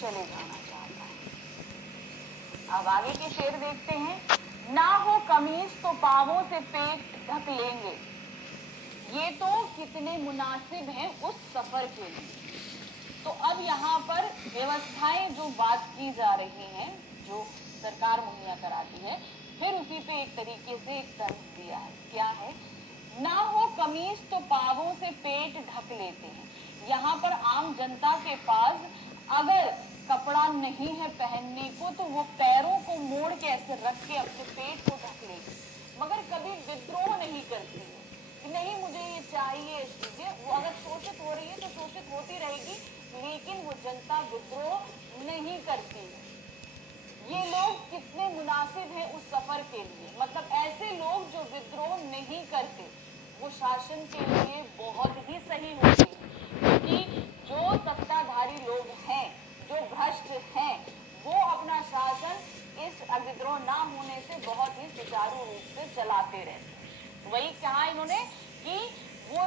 चले जाना चाहता है। अब आगे के शेर देखते हैं। ना हो कमीज तो पावों से पेट ढक लेंगे, ये तो कितने मुनासिब हैं उस सफर के लिए। तो अब यहाँ पर व्यवस्थाएं जो बात की जा रही हैं, जो सरकार मुहैया कराती है, फिर उसी पे एक तरीके से एक तर्ज दिया है। क्या है? ना हो कमीज तो पावों से पेट ढक लेते हैं। यहाँ पर आम जनता के पास अगर कपड़ा नहीं है पहनने को तो वो पैरों को मोड़ के ऐसे रख के अपने पेट को ढक लेगी, मगर कभी विद्रोह नहीं करती है कि नहीं मुझे ये चाहिए चीजें। वो अगर शोषित हो रही है तो शोषित होती रहेगी, लेकिन वो जनता विद्रोह नहीं करती है। ये लोग कितने मुनासिब हैं उस सफर के लिए, मतलब ऐसे लोग जो विद्रोह नहीं करते वो शासन के लिए बहुत ही सही होते हैं, क्योंकि जो सत्ताधारी लोग हैं, जो भ्रष्ट हैं, वो अपना शासन इस विद्रोह ना होने से बहुत ही सुचारू रूप से चलाते रहते हैं। वही कहा इन्होंने कि वो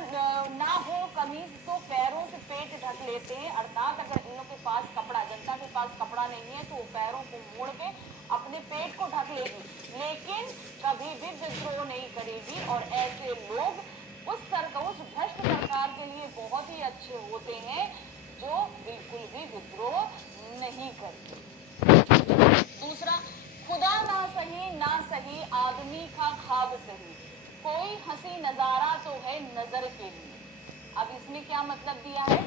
ना हो कमीज तो पैरों से पेट ढक लेते हैं, अर्थात अगर इन लोगों के पास कपड़ा, जनता के पास कपड़ा नहीं है तो वो पैरों को मोड़ के अपने पेट को ढक लेगी, लेकिन कभी भी विद्रोह नहीं करेगी। और ऐसे लोग उस भ्रष्ट सरकार के लिए बहुत ही अच्छे होते हैं जो बिल्कुल भी विद्रोह नहीं करते। दूसरा, खुदा ना सही आदमी का ख्वाब सही, कोई हंसी नजारा तो है नजर के लिए। अब इसमें क्या मतलब दिया है?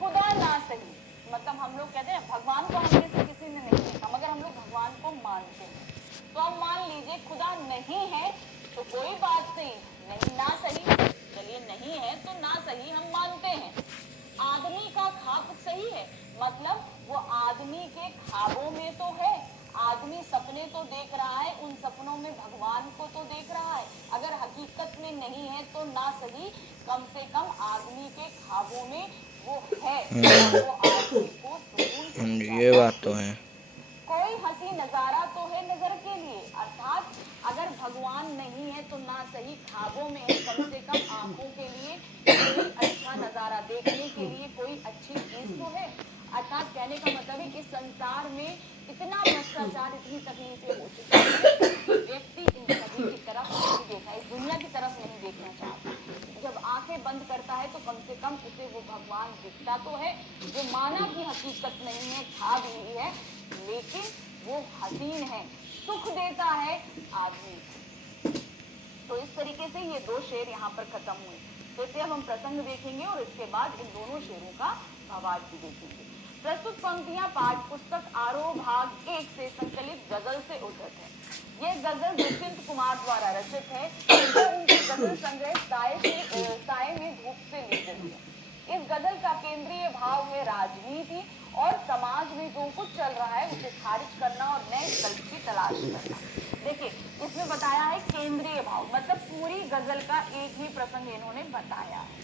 खुदा ना सही मतलब हम लोग कहते हैं भगवान को हमने से किसी ने नहीं देखा, मगर हम लोग भगवान को मानते हैं। तो अब मान लीजिए खुदा नहीं है तो कोई बात नहीं, नहीं ना सही, चलिए नहीं है तो ना सही हम मानते हैं। आदमी का ख्वाब सही है, मतलब वो आदमी के ख्वाबों में तो है, आदमी सपने तो देख रहा है, उन सपनों में भगवान को तो देख रहा है। अगर हकीकत में नहीं है तो ना सही, कम से कम आदमी के ख्वाबों में वो है, वो आदमी को सुकून। ये बात तो है। कोई हंसी नजारा तो है नजर के लिए, अर्थात अगर भगवान नहीं है तो ना सही ख्वाबों में है, कम से कम आंखों के लिए कोई अच्छा नजारा देखने के लिए कोई अच्छी चीज तो है। अर्थात कहने का मतलब है इस संसार में इतना भ्रष्टाचार, इतनी तकलीफें हो चुकी हैं, व्यक्ति इन सभी की तरफ नहीं देखा, इस दुनिया की तरफ नहीं देखना चाहता। जब आंखें बंद करता है तो कम से कम उसे वो भगवान दिखता तो है, जो माना की हकीकत नहीं है, ख्वाब ही है, लेकिन वो हसीन है, सुख देता है आदमी को। तो इस तरीके से ये दो शेर यहाँ पर खत्म हुए। जैसे अब हम प्रसंग देखेंगे और इसके बाद इन दोनों शेरों का भावार्थ भी देखेंगे। प्रस्तुत पंक्तियां पाठ पुस्तक आरोह भाग 1 से संकलित गजल से उद्धृत है। यह गजल दुष्यंत कुमार द्वारा रचित है। उनके गजल संग्रह साए में धूप से ली गई है। इस गजल का केंद्रीय भाव है राजनीति और समाज में जो कुछ चल रहा है उसे खारिज करना और नए विकल्प की तलाश करना। देखिए इसमें बताया है केंद्रीय भाव, मतलब पूरी गजल का एक ही प्रसंग इन्होंने बताया है।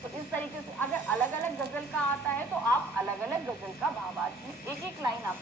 तो इस तरीके से अगर अलग अलग गजल का आता है तो आप अलग अलग गजल का भावार्थ में एक एक लाइन आप